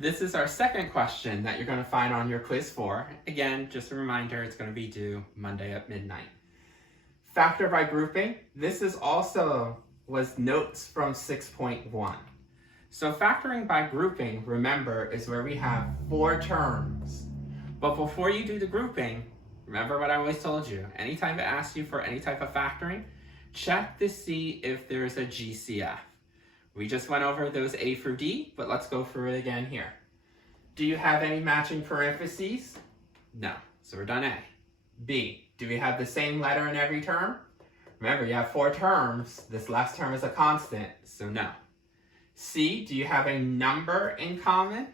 This is our second question that you're going to find on your quiz 4. Again, just a reminder, it's going to be due Monday at midnight. Factor by grouping. This is also was notes from 6.1. So factoring by grouping, remember, is where we have 4 terms. But before you do the grouping, remember what I always told you. Anytime it asks you for any type of factoring, check to see if there's a GCF. We just went over those A through D, but let's go through it again here. Do you have any matching parentheses? No, so we're done A. B, do we have the same letter in every term? Remember, you have 4 terms. This last term is a constant, so no. C, do you have a number in common?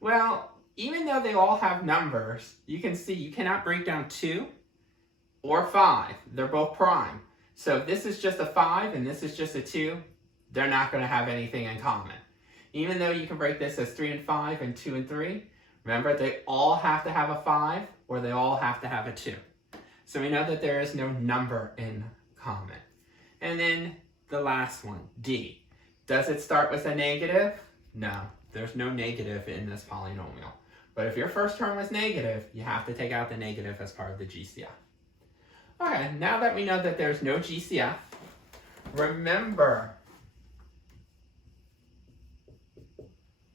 Well, even though they all have numbers, you can see you cannot break down 2 or 5. They're both prime. So if this is just a 5 and this is just a 2, they're not going to have anything in common. Even though you can break this as 3 and 5 and 2 and 3, remember they all have to have a 5 or they all have to have a 2. So we know that there is no number in common. And then the last one, D. Does it start with a negative? No, there's no negative in this polynomial. But if your first term was negative, you have to take out the negative as part of the GCF. Okay, now that we know that there's no GCF, remember,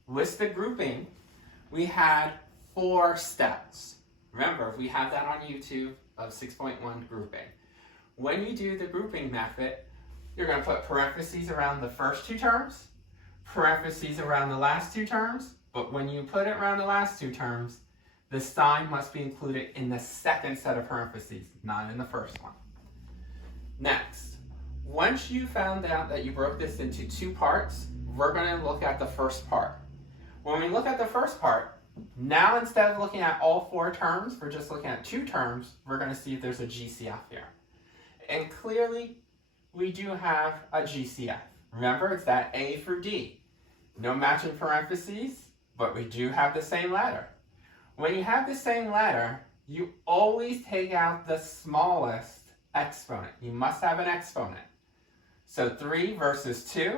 with the grouping, we had 4 steps. Remember, we have that on YouTube of 6.1 grouping. When you do the grouping method, you're going to put parentheses around the first 2 terms, parentheses around the last 2 terms, but when you put it around the last 2 terms, the sign must be included in the second set of parentheses, not in the first one. Next, once you found out that you broke this into 2 parts, we're going to look at the first part. When we look at the first part, now instead of looking at all 4 terms, we're just looking at 2 terms, we're going to see if there's a GCF here. And clearly, we do have a GCF. Remember, it's that A through D. No matching parentheses, but we do have the same letter. When you have the same letter, you always take out the smallest exponent. You must have an exponent. So 3 versus 2,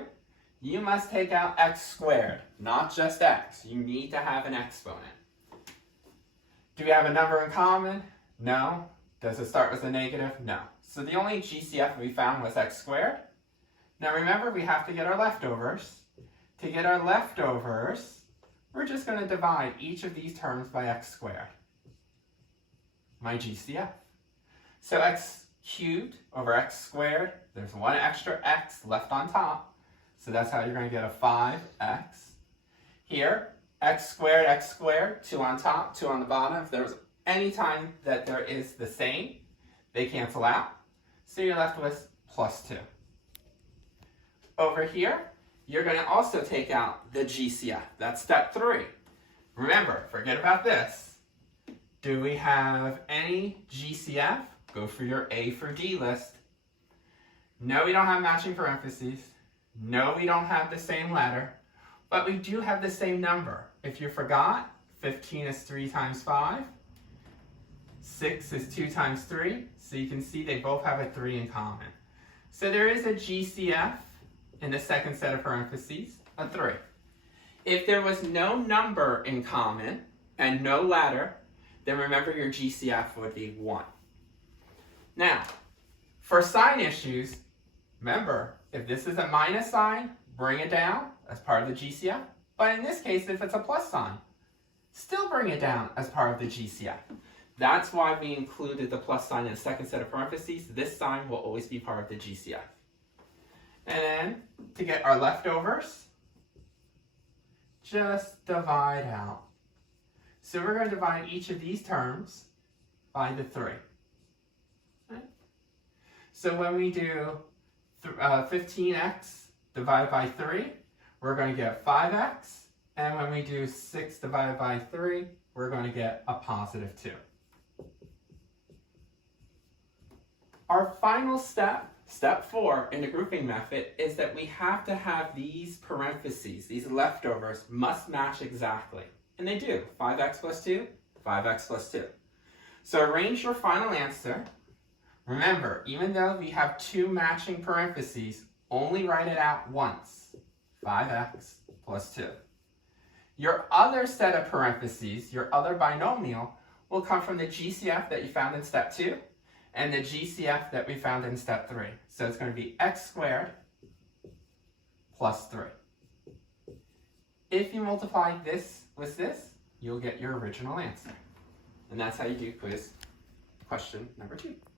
you must take out x squared, not just x. You need to have an exponent. Do we have a number in common? No. Does it start with a negative? No. So the only GCF we found was x squared. Now remember, we have to get our leftovers. To get our leftovers, we're just going to divide each of these terms by x squared. My GCF. So x cubed over x squared, there's 1 extra x left on top. So that's how you're going to get a 5x. Here, x squared, 2 on top, 2 on the bottom. If there's any time that there is the same, they cancel out. So you're left with plus 2. Over here, you're going to also take out the GCF. That's step 3. Remember, forget about this. Do we have any GCF? Go for your A through D list. No, we don't have matching parentheses. No, we don't have the same letter, but we do have the same number. If you forgot, 15 is 3 times 5. 6 is 2 times 3. So you can see they both have a 3 in common. So there is a GCF in the second set of parentheses, a 3. If there was no number in common and no letter, then remember your GCF would be 1. Now, for sign issues, remember, if this is a minus sign, bring it down as part of the GCF. But in this case, if it's a plus sign, still bring it down as part of the GCF. That's why we included the plus sign in the second set of parentheses. This sign will always be part of the GCF. And then, to get our leftovers, just divide out. So we're going to divide each of these terms by the 3. Okay? So when we do 15x divided by 3, we're going to get 5x. And when we do 6 divided by 3, we're going to get a positive 2. Our final step, step 4 in the grouping method, is that we have to have these parentheses, these leftovers, must match exactly. And they do. 5x plus 2, 5x plus 2. So arrange your final answer. Remember, even though we have 2 matching parentheses, only write it out once. 5x plus 2. Your other set of parentheses, your other binomial, will come from the GCF that you found in step 2 and the GCF that we found in step 3. So it's going to be x squared plus 3. If you multiply this with this, you'll get your original answer. And that's how you do quiz question number 2.